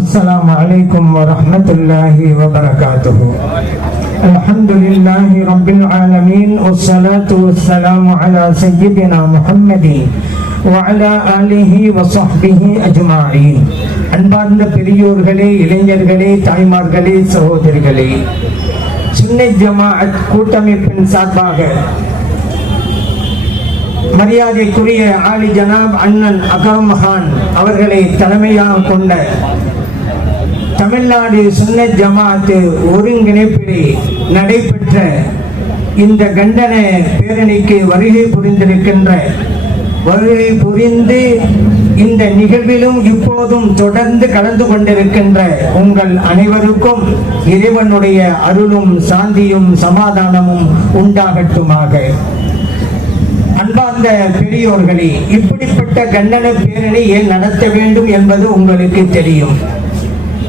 السلام عليكم ورحمة الله وبركاته. الحمد لله رب العالمين والصلاة والسلام على سيدنا محمد وعلى آله وصحبه أجمعين. அன்பார்ந்த பெரியோர்களே, இளைஞர்களே, தாய்மார்களே, சகோதரிகளே, சுன்னத் ஜமாஅத் கூட்டமைப்பின் சார்பாக மரியாதைக்குரிய ஆலி ஜனாப் அண்ணன் அகரம் மகான் அவர்களை தலைமையாக கொண்ட தமிழ்நாடு சுன்னத் ஜமாஅத் ஒருங்கிணைப்பிலே நடைபெற்ற இந்த கண்டன பேரணிக்கு வருகை புரிந்து இந்த நிகழ்விலும் இப்போதும் தொடர்ந்து கலந்து கொண்டிருக்கின்ற உங்கள் அனைவருக்கும் இறைவனுடைய அருளும் சாந்தியும் சமாதானமும் உண்டாகட்டுமாக. அன்பார்ந்த பெரியோர்களே, இப்படிப்பட்ட கண்டன பேரணி ஏன் நடத்த வேண்டும் என்பது உங்களுக்கு தெரியும்.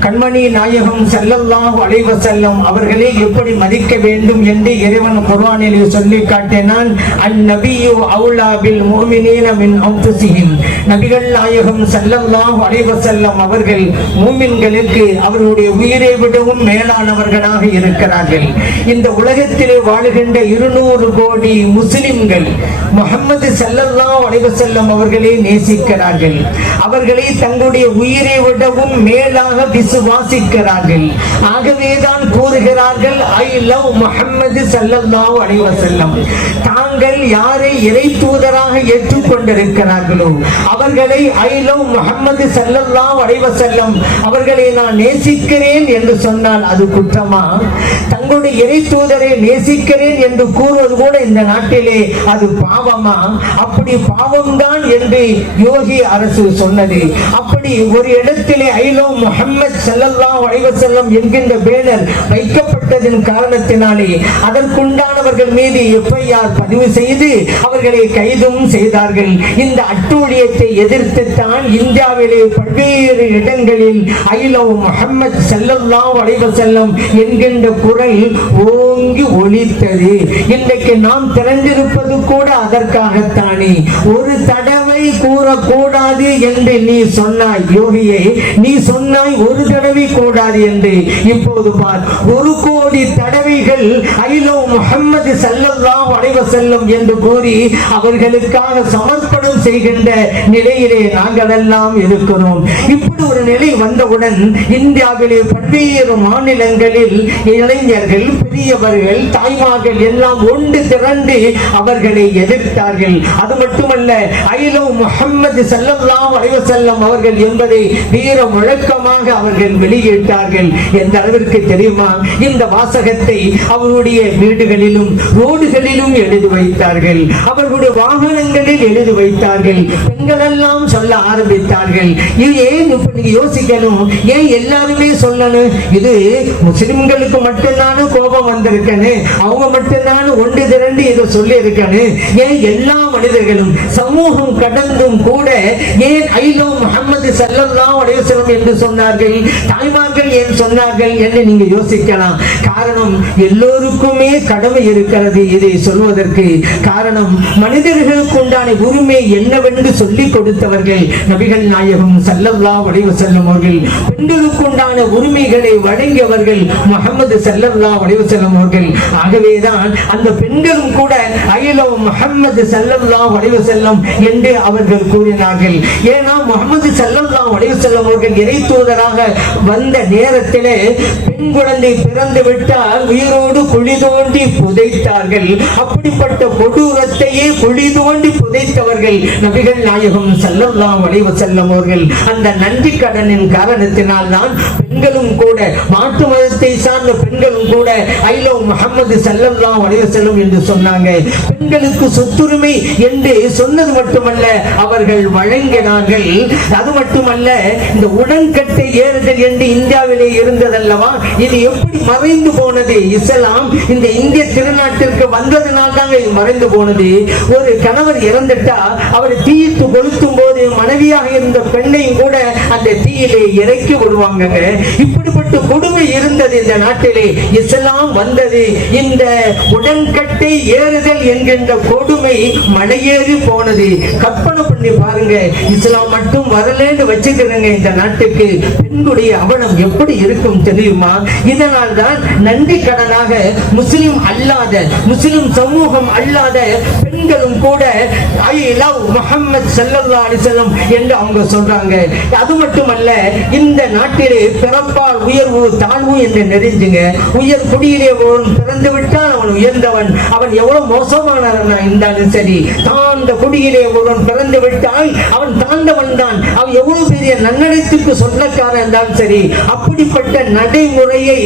கண்மணி நாயகம் ஸல்லல்லாஹு அலைஹி வஸல்லம் அவர்களை எப்படி மதிக்க வேண்டும் என்று இறைவன் குர்ஆனில் சொல்லி காட்டினான். அன்-நபியு அவுலா பில் முஃமினீன மின் அன்ஃபுஸிஹிம். நபிகள் நாயகம் ஸல்லல்லாஹு அலைஹி வஸல்லம் அவர்கள் மூமின்களுக்கு அவர்களுடைய உயிரை விடவும் மேலானவர்களாக இருக்கிறார்கள். இந்த உலகத்திலே வாழுகின்ற 200 கோடி முஸ்லிம்கள் முஹம்மது ஸல்லல்லாஹு அலைஹி வஸல்லம் அவர்களை நேசிக்கிறார்கள். அவர்களை தங்களுடைய உயிரை விடவும் மேலாக விசுவாசிக்கிறார்கள். ஆகவேதான் கூறுகிறார்கள், ஐ லவ் முஹம்மது ஸல்லல்லாஹு அலைஹி வஸல்லம். தாங்கள் யாரை இறை தூதராக ஏற்றுக்கொண்டிருக்கிறார்களோ அவர்களை ஐ லவ் முஹம்மது ஸல்லல்லாஹு அலைஹி வஸல்லம் அவர்களை நான் நேசிக்கிறேன் என்று சொன்னால் அது குற்றமா? தங்களுடைய இறை தூதரை நேசிக்கிறேன் என்று கூறுவது கூட இந்த நாட்டிலே அது பாவமா? அப்படி பாவம்தான் என்று யோகி அரசு சொன்னது. அப்படி ஒரு இடத்திலே ஐ லவ் முஹம்மது ஸல்லல்லாஹு அலைஹி வஸல்லம் என்கின்ற பேனர் வைக்கப்பட்டதன் காரணத்தினாலே அதற்குண்டானவர்கள் மீது எஃப்ஐஆர் பதிவு செய்து அவர்களை கைதும் செய்தார்கள். இந்த அட்டூழியத்தை எதிர்த்துத்தான் இந்தியாவிலே பல்வேறு இடங்களில் ஐ லவ் முஹம்மது ஸல்லல்லாஹு அலைஹி வஸல்லம் என்கின்ற குரல் ஓங்கி ஒலித்தது. இன்றைக்கு நாம் திரண்டிருப்பது கூட அதற்காகத்தானே. ஒரு தடவை கூறக்கூடாது என்று நீ சொன்னாய் யோகியே, நீ சொன்னாய் ஒரு தடவை கூடாது என்று. இப்போது பார், 1 கோடி தடவைகள் ஐ லவ் முஹம்மது ஸல்லல்லாஹு அலைஹி வஸல்லம் என்று கூறி அவர்களுக்காக சமர்ப்பணம் செய்கின்ற நிலையிலே நாங்கள் எல்லாம் இருக்கிறோம். இப்படி ஒரு நிலை வந்தவுடன் இந்தியாவிலே பல்வேறு மாநிலங்களில் இளைஞர்கள், பெரியவர்கள், தாய்மார்கள் எல்லாம் ஒன்று திரண்டு அவர்களை எதிர்த்தார்கள். அது மட்டுமல்ல, ஐ லவ் முஹம்மது ஸல்லல்லாஹு அலைஹி வஸல்லம் அவர்கள் என்பதை வீர முழக்கமாக அவர்கள் வெளியிட்டார்கள். எந்த அளவிற்கு தெரியுமா? இந்த வாசகத்தை அவருடைய வீடுகளிலும் ரோடுகளிலும் எழுதி வைத்தார்கள், அவர்களுடைய வாகனங்களில் எழுதி வைத்தார்கள். பெண்கள் எல்லாம் சொல்ல ஆரம்பித்தார்கள். இது ஏன் இப்ப நீங்க யோசிக்கணும், ஏன் எல்லாருமே சொல்லணும்? இது முஸ்லிம்களுக்கு மட்டும்தானே கோபம் வந்திருக்கனு, அவங்க மட்டும்தான் ஒன்று திரண்டு இதை சொல்லி இருக்கணும். ஏன் எல்லா மனிதர்களும் சமூகம் கடந்தும் கூட ஏன் ஐ லவ் முஹம்மது ஸல்லல்லாஹு அலைஹி வஸல்லம் என்று சொன்னார்கள்? தாய்மார்கள் ஏன் சொன்னார்கள் என்று நீங்க யோசிக்கலாம். காரணம், எல்லோருக்குமே கடமை இருக்கிறது இதை சொல்வதற்கு. காரணம், மனிதர்களுக்கு உண்டான உரிமை என்னவென்று சொல்லிக் கொடுத்தவர்கள் நபிகள் நாயகம் ஸல்லல்லாஹு அலைஹி வஸல்லம் அவர்கள். பெண்களுக்கு உண்டான உரிமைகளை வழங்கியவர்கள் முஹம்மது ஸல்லல்லாஹு அலைஹி வஸல்லம் அவர்கள். ஆகவேதான் அந்த பெண்களும் கூட ஐ லவ் முஹம்மது ஸல்லல்லாஹு அலைஹி வஸல்லம் என்று அவர்கள் கூறினார்கள். ஏன்னா முஹம்மது ஸல்லல்லாஹு அலைஹி வஸல்லம் அவர்கள் இறை தூதராக வந்த நேரத்திலே பெண் குழந்தை பிறந்து விட்டால் உயிரோடு குழி தோண்டி புதைத்தார்கள். அப்படிப்பட்ட கொடூரத்தையே குழி தோண்டி புதைத்தவர்கள் நபிகள் நாயகம் ஸல்லல்லாஹு அலைஹி வஸல்லம் அவர்கள். அந்த நன்றி கடனின் காரணத்தினால் தான் பெண்களும் கூட, மாற்று மதத்தை சார்ந்த பெண்களும் கூட ஐ லவ் முஹம்மது ஸல்லல்லாஹு அலைஹி வஸல்லம் என்று சொன்னாங்க. பெண்களுக்கு சொத்துரிமை என்று சொன்னது மட்டுமல்ல, அவர்கள் வழங்கினார்கள். அது மட்டுமல்ல, இந்த உடன்கட்டை ஏறுதல் என்று இந்தியாவிலே இருந்ததல்லவா, இது எப்படி மறைந்து போனது? இஸ்லாம் இந்த இந்திய திருநாட்டிற்கு வந்ததுனால தாங்க இது மறைந்து போனது. ஒரு கணவர் இறந்துட்டா அவர் தீயிட்டு கொளுத்தும் போது மனைவியாக இருந்த பெண்ணையும் கூட அந்த தீயிலே இறக்கி விடுவாங்க. இப்படிப்பட்ட கொடுமை இருந்தது இந்த நாட்டிலே. இஸ்லாம் வந்தது, இந்த உடன்கட்டை ஏறுதல் என்கின்ற கொடுமை மலையேறி போனது. கற்பனை பண்ணி பாருங்க, இஸ்லாம் மட்டும் வரலன்னு வச்சுக்கிறங்க இந்த நாட்டுக்கு, பெண்களுடைய அவலம் எப்படி இருக்கும் தெரியுமா? இதனால் தான் நன்றி கடனாக முஸ்லிம் அல்லாத, முஸ்லிம் சமூகம் அல்லாத பெண்களும் கூட ஐ லவ் முஹம்மது ஸல்லல்லாஹு அலைஹி வஸல்லம் என்று அவங்க சொல்றாங்க. அது மட்டுமல்ல, இந்த நாட்டிலே பிறப்பால் உயர்வு தாழ்வு என்று நெறிஞ்சுங்க. உயர் குடியிலே பிறந்து விட்டால் அவன் உயர்ந்தவன், அவன் எவ்வளவு மோசமானவன் இருந்தாலும் சரி. தாழ்ந்த குடியிலே ஒருவன் பிறந்து விட்டால் அவன் தாழ்ந்தவன் தான், அவன் எவ்வளவு பெரிய நன்னடத்துக்கு சொந்தக்காரன் இருந்தாலும் சரி. அப்படிப்பட்ட நடைமுறையை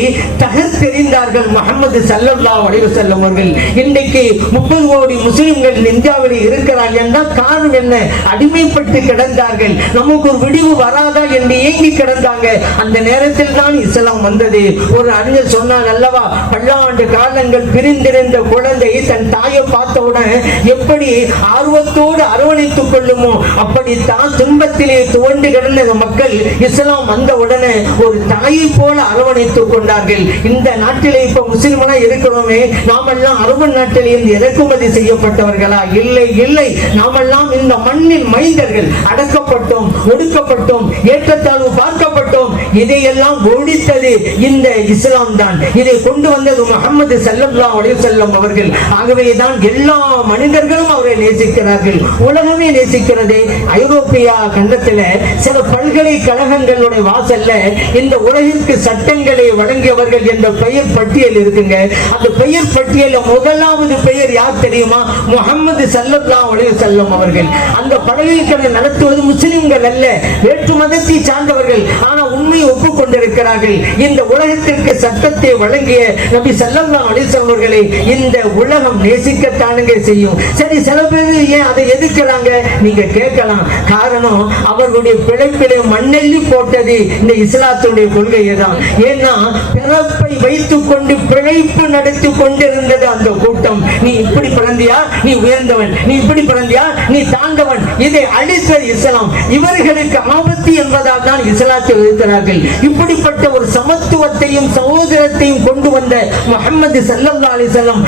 தகர்த்தெறிந்தார்கள் முஹம்மது ஸல்லல்லாஹு அலைஹி வஸல்லம் அவர்கள். இன்றைக்கு 30 கோடி முஸ்லிம்கள் இந்தியாவில் இருக்கிறார்கள் என்றால் காரணம் என்ன? அடிமைப்பட்டு கிடந்தார்கள். நமக்கு ஒரு விடிவு வராதா என்று ஏங்கி கிடந்தாங்க. அந்த நேரத்தில் தான் இஸ்லாம் வந்தது. ஒரு அறிஞர் சொன்னான் அல்லவா, பல்லாண்டு காலங்கள் பிரிந்திருந்த குழந்தை தன் தாயை பார்த்தவுடன் எப்படி ஆர்வத்தோடு அரவணைத்துக் கொள்ளுமோ அப்படி தான் துன்பத்திலே துவண்டு கிடந்த மக்கள் இஸ்லாம் வந்த உடனே ஒரு தாயை போல அரவணைத்துக் கொண்டார்கள். இந்த நாட்டிலே இப்ப முஸ்லிம்களா இருக்கிறோமே, நாமெல்லாம் அரபு நாட்டில் இருந்து இறக்குமதி செய்யப்பட்டவர்களா? இல்லை, இல்லை. நாமெல்லாம் இந்த மண்ணின் மைந்தர்கள். அடக்கப்பட்டோம், ஒடுக்கப்பட்டோம், ஏற்றத்தாழ்வு பார்க்கப்பட்டோம். இதையெல்லாம் ஒழித்தது இந்த இஸ்லாம் தான். இதை கொண்டு வந்தது முஹம்மது ஸல்லல்லாஹு அலைஹி வஸல்லம் அவர்கள். ஆகவேதான் எல்லா மனிதர்களும் அவரை நேசிக்கிறார்கள், உலகமே நேசிக்கிறது. ஐரோப்பியா கண்டத்தில் சில பல்கலைக்கழகங்களுடைய வாசல்ல இந்த உலகிற்கு சட்டங்களை வழங்கியவர்கள் என்ற பெயர் பட்டியல் இருக்குங்க. அந்த பெயர் பட்டியலில் முதலாவது பெயர் யார் தெரியுமா? முஹம்மது ஸல்லல்லாஹு அலைஹி வஸல்லம் அவர்கள். அந்த பல்கலைக்கழகம் நடத்துவது முஸ்லிம்கள் அல்ல, வேற்று மதத்தை சார்ந்தவர்கள். ஆனா உண்மையை ஒப்புக்கொண்டிருக்கிறார்கள். இந்த உலகத்திற்கு சட்டத்தை வழங்கிய நபி ஸல்லல்லாஹு அலைஹி வஸல்லம் அவர்களை இந்த உலகம் நேசிக்கத்தானுங்க செய்யும். சரி, சில பேர் ஏன் அதை எதிர்க்கிறாங்க நீங்க கேட்கலாம். காரணம், அவர்களுடைய பிழைப்பிலே மண்ணெல்லி போட்டது இந்த இஸ்லாத்துடைய கொள்கையை தான். ஏன்னா பிறப்பை வைத்துக் கொண்டு பிழைப்பு நடத்தி கொண்டிருந்தது அந்த கூட்டம். நீ இப்படி பிறந்தியா நீ உயர்ந்தவன், நீ இப்படி பிறந்தியா நீ தாழ்ந்தவன். இதை அழித்தது இஸ்லாம். இவர்களுக்கு ஆபத்து என்பதால் தான் இஸ்லாத்தை எதிர்க்கிறார்கள். இப்படிப்பட்ட ஒரு சமத்துவத்தையும் சகோதரத்தையும் கொண்டு வந்த முஹம்மது ஸல்லல்லாஹு அலைஹி வஸல்லம்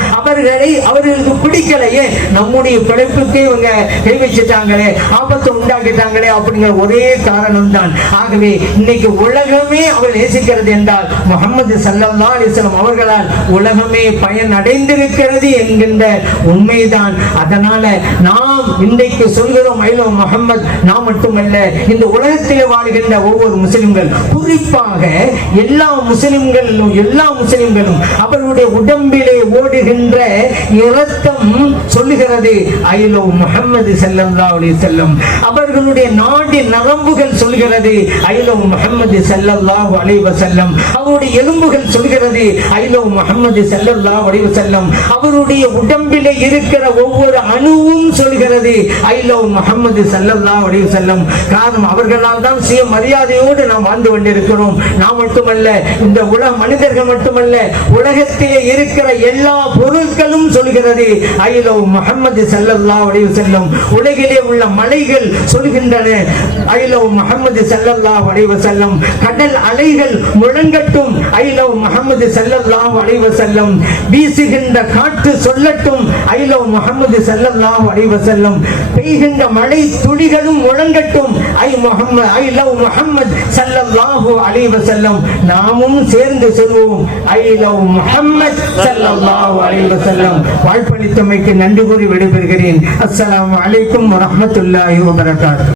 அவர்களுக்கு பிடிக்கலையே. நம்முடைய பிழைப்புக்கு இவங்க கை வச்சுட்டாங்களே, ஆபத்தை உண்டாக்கிட்டாங்களே அப்படிங்கிற ஒரே காரணம் தான். ஆகவே இன்னைக்கு உலகமே அவர் நேசிக்கிறது என்றால் முஹம்மது ஸல்லல்லாஹு அலைஹி வஸல்லம் அவர்களால் உலகமே பயன் அடைந்திருக்கிறது என்கின்ற உண்மைதான். அதனால நாம் இன்றைக்கு சொல்கிறோம் ஐ லவ் முஹம்மது. நாம் மட்டுமல்ல, இந்த உலகத்தில் வாழ்கின்ற ஒவ்வொரு முஸ்லிம்கள், குறிப்பாக எல்லா முஸ்லிம்களும் அவர்களுடைய உடம்பிலே ஓடுகின்ற இரத்தம் சொல்லுகிறது ஐ லவ் முஹம்மது ஸல்லல்லாஹு அலைஹி வஸல்லம். அவர்களுடைய நாடி நரம்புகள் சொல்கிறது ஐ லவ் முஹம்மது ஸல்லல்லாஹு அலைஹி வஸல்லம். அவருடைய எலும்புகள் சொல்கிறது ஐ லவ் முஹம்மது ஸல்லல்லாஹு அலைஹி வஸல்லம். அவருடைய உடம்பிலே இருக்கிற ஒவ்வொரு அணுவும் சொல்கிறது ஐ லவ் முஹம்மது ஸல்லல்லாஹு அலைஹி வஸல்லம். காரணம், அவர்களால் தான் சுய மரியாதையோடு நாம் வாழ்ந்து கொண்டிருக்கிறோம். நாம் மட்டுமல்ல, இந்த உலக மனிதர்கள் மட்டுமல்ல, உலகத்திலே இருக்கிற எல்லா பொருட்களும் சொல்கிறது ஐ லவ் முஹம்மது ஸல்லல்லாஹு அலைஹி வஸல்லம். உலகிலே உள்ள மலைகள் சொல்கின்றன ஐ லவ் முஹம்மது ஸல்லல்லாஹு அலைஹி வஸல்லம். கடல் அலைகள் முழங்கட்டும் ஐ லவ் முஹம்மது ஸல்லல்லாஹு அலைஹி வஸல்லம். வீசுகின்ற காற்று சொல்லட்டும் ஐ லவ் முஹம்மது ஸல்லல்லாஹு அலைஹி வஸல்லம். பெய்கின்ற மழை துளிகளும் முழங்கட்டும் ஐ லவ் முஹம்மது ஸல்லல்லாஹு அலைஹி வஸல்லம். நாமும் சேர்ந்து சொல்வோம் ஐ லவ் முஹம்மது ஸல்லல்லாஹு அலைஹி வஸல்லம். வாழ்ப்பளித்தமைக்கு நன்றி கூறி விடைபெறுகிறேன். அஸ்ஸலாமு அலைக்கும் வரஹ்மத்துல்லாஹி வபரகாத்துஹு.